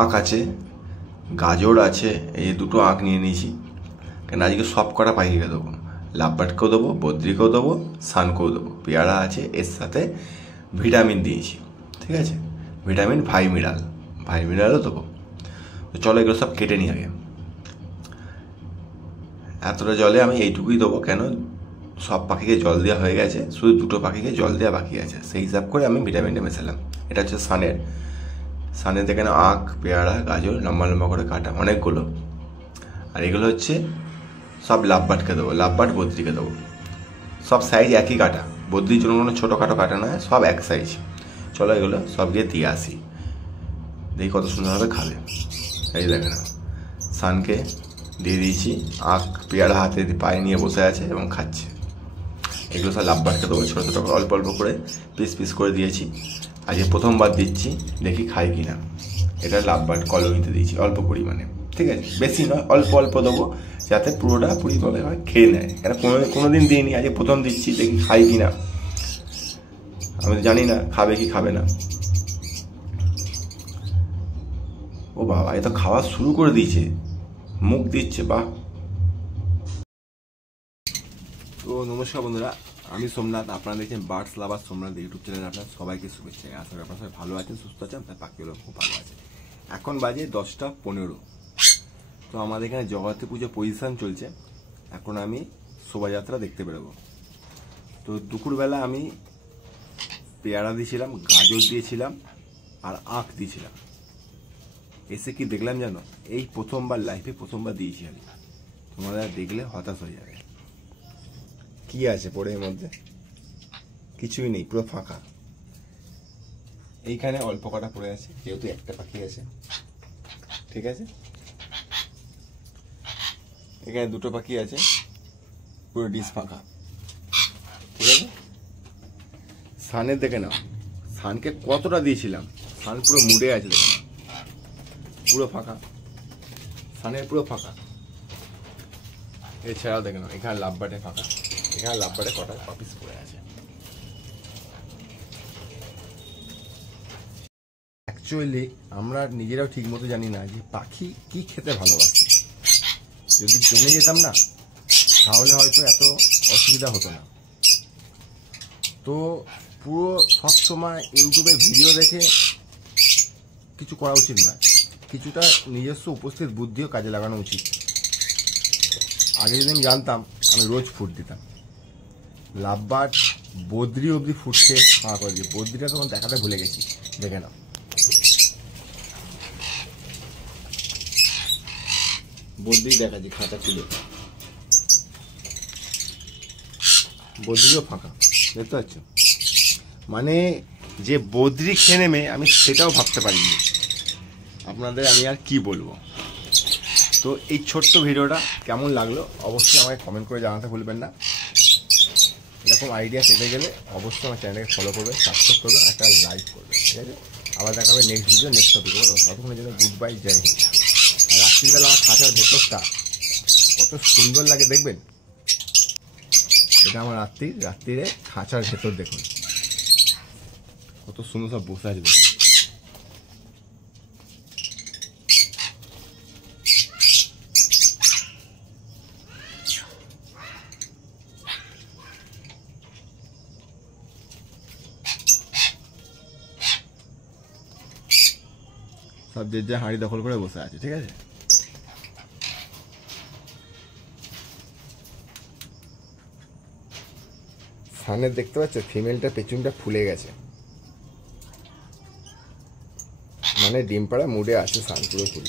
আখ আছে, গাজর আছে, এই দুটো আখ নিয়ে নিয়েছি, কেন আজকে সব কটা পাখিকে দেবো। লাভবার্ডকেও দেবো, বদ্রিকেও দেবো, সানকেও দেবো। পেয়ারা আছে, এর সাথে ভিটামিন দিয়েছি, ঠিক আছে, ভিটামিন ভাইমিনালও দেবো। তো চলো এগুলো সব কেটে নিই আগে। এতটা জলে আমি এইটুকুই দেবো, কেন সব পাখিকে জল দেওয়া হয়ে গেছে, শুধু দুটো পাখিকে জল দেওয়া বাকি আছে, সেই হিসাব করে আমি ভিটামিনটা মেশালাম। এটা হচ্ছে সানের দেখে না আখ, পেয়ারা, গাজর লম্বা লম্বা করে কাটা অনেকগুলো। আর এগুলো হচ্ছে সব লাভবার্ডকে দেবো, বদ্রিকে দেবো। সব সাইজ একই কাটা, বদ্রির জন্য কোনো ছোটোখাটো কাটা নয়, সব এক সাইজ। চলো এগুলো সব গিয়ে দিয়ে আসি, দেখি কত সুন্দরভাবে খাবে। এই দেখে না, সানকে দিয়ে দিয়েছি, আখ পেয়ারা হাতে পায়ে নিয়ে বসে আছে এবং খাচ্ছে। এগুলো সব লাভবার্ডকে দেবো, ছোটো ছোটো অল্প অল্প করে পিস করে দিয়েছি। আজকে প্রথমবার দিচ্ছি, দেখি খাই কি না। এটা লাভবার্ড কলোনিতে দিয়েছি অল্প পরিমাণে, ঠিক আছে, বেশি নয়, অল্প অল্প দেবো, যাতে পুরোটা পুরিভাবে খেয়ে নেয়। কেন কোনো দিন দিইনি, আজকে প্রথম দিচ্ছি, দেখি খাই কি না। আমি তো জানি না খাবে কি খাবে না। ও বাবা, এ তো খাওয়া শুরু করে দিয়েছে, মুখ দিচ্ছে, বাহ। তো নমস্কার বন্ধুরা, আমি সোমনাথ, আপনারা দেখছেন বার্ডস লাভার সোমনাথ ইউটিউব চ্যানেলে। আপনার সবাইকে শুভেচ্ছা। আশা করি আপনারা সবাই ভালো আছেন, সুস্থ আছেন, আপনার পাখিগুলো খুব ভালো আছে। এখন বাজে 10টা 15। তো আমাদের এখানে জগদ্ধাত্রী পুজো পজিশন চলছে, এখন আমি শোভাযাত্রা দেখতে বেরোবো। তো দুপুরবেলা আমি পেয়ারা দিয়েছিলাম, গাজর দিয়েছিলাম আর আখ দিয়েছিলাম। এসে কি দেখলাম জানো, এই লাইফে প্রথমবার দিয়েছি আমি। তোমরা দেখলে হতাশ হয়ে যাবে। কি আছে পরে এর মধ্যে? কিছুই নেই, পুরো ফাঁকা। এইখানে অল্প কটা পড়ে আছে, যেহেতু একটা পাখি আছে, ঠিক আছে। এখানে দুটো পাখি আছে, পুরো ডিশ ফাঁকা, ঠিক আছে। সানের দেখে নাও, সানকে কতটা দিয়েছিলাম, সান পুরো মুডে আছে, দেখে নাও, পুরো ফাঁকা, সানের পুরো ফাঁকা। এছাড়াও দেখে নাও, এখানে লাভবার্ডে ফাঁকা, এখানে লাভবার্ডে কটা পাপিস পড়ে আছে। অ্যাকচুয়ালি আমরা নিজেরাও ঠিক মতো জানি না যে পাখি কি খেতে ভালোবাসে। যদি জেনে যেতাম না, তাহলে হয়তো এত অসুবিধা হতো না। তো পুরো সব সময় ইউটিউবে ভিডিও দেখে কিছু করা উচিত নয়, কিছুটা নিজস্ব উপস্থিত বুদ্ধিও কাজে লাগানো উচিত। আগে যদি আমি জানতাম, আমি রোজ ফুড দিতাম। লাভবার্ড বদ্রি অবধি ফুটছে ফাঁকা করে দিয়ে, বদ্রিটা তখন দেখাতে ভুলে গেছি, দেখে নাও। বদ্রি দেখাচ্ছি খাঁচা খুলে, বদ্রিও ফাঁকা, দেখতে পাচ্ছ। মানে যে বদ্রি খেয়ে নেবে, আমি সেটাও ভাবতে পারিনি। আপনাদের আমি আর কি বলবো। তো এই ছোট্ট ভিডিওটা কেমন লাগলো অবশ্যই আমাকে কমেন্ট করে জানাতে ভুলবেন না। এরকম আইডিয়া পেতে গেলে অবশ্যই আমার চ্যানেলকে ফলো করবে, সাবস্ক্রাইব করবে, একটা লাইক করবে, ঠিক আছে। আবার দেখা হবে নেক্সট ভিডিও, নেক্সট টপিক। ততক্ষণের জন্য গুড বাই, জয় হিন্দ। আর রাত্রিবেলা আমার খাঁচার ভেতরটা কত সুন্দর লাগে দেখবেন। এটা আমার রাত্রিরে খাঁচার ভেতর দেখুন কত সুন্দর সব বসে আছে দেখুন। সব যে হাঁড়ি দখল করে বসে আছে, ঠিক আছে। সামনে দেখতে পাচ্ছ ফিমেলটা পেছনটা ফুলে গেছে, মানে ডিম পাড়া মুডে আছে সান পুরো ফুল।